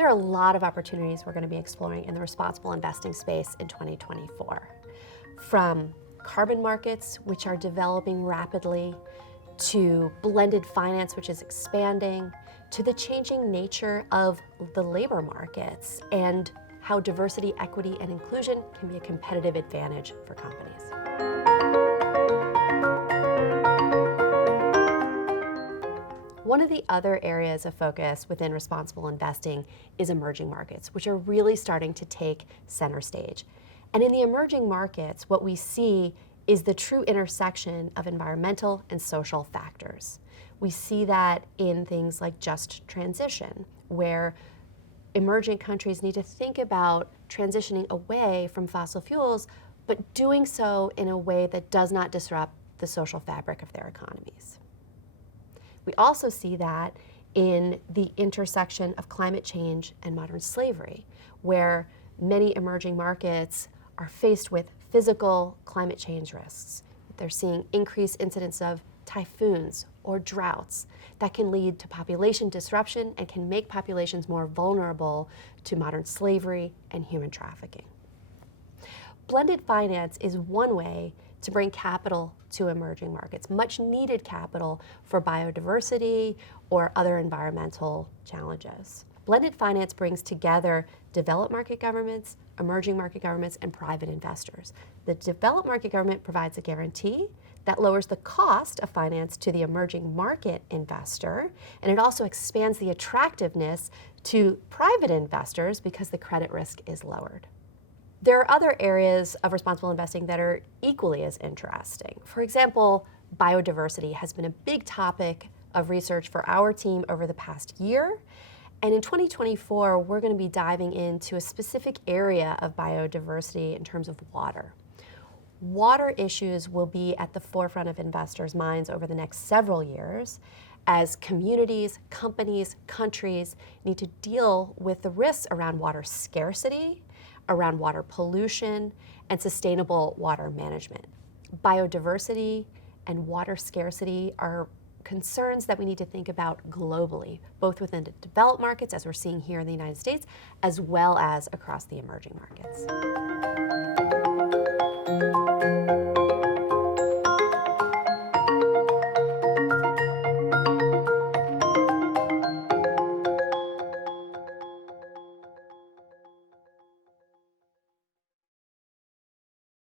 There are a lot of opportunities we're going to be exploring in the responsible investing space in 2024. From carbon markets, which are developing rapidly, to blended finance, which is expanding, to the changing nature of the labor markets and how diversity, equity, and inclusion can be a competitive advantage for companies. One of the other areas of focus within responsible investing is emerging markets, which are really starting to take center stage. And in the emerging markets, what we see is the true intersection of environmental and social factors. We see that in things like just transition, where emerging countries need to think about transitioning away from fossil fuels, but doing so in a way that does not disrupt the social fabric of their economies. We also see that in the intersection of climate change and modern slavery, where many emerging markets are faced with physical climate change risks. They're seeing increased incidence of typhoons or droughts that can lead to population disruption and can make populations more vulnerable to modern slavery and human trafficking. Blended finance is one way to bring capital to emerging markets, much needed capital for biodiversity or other environmental challenges. Blended finance brings together developed market governments, emerging market governments, and private investors. The developed market government provides a guarantee that lowers the cost of finance to the emerging market investor, and it also expands the attractiveness to private investors because the credit risk is lowered. There are other areas of responsible investing that are equally as interesting. For example, biodiversity has been a big topic of research for our team over the past year. And in 2024, we're going to be diving into a specific area of biodiversity in terms of water. Water issues will be at the forefront of investors' minds over the next several years as communities, companies, countries need to deal with the risks around water scarcity, around water pollution, and sustainable water management. Biodiversity and water scarcity are concerns that we need to think about globally, both within the developed markets, as we're seeing here in the United States, as well as across the emerging markets.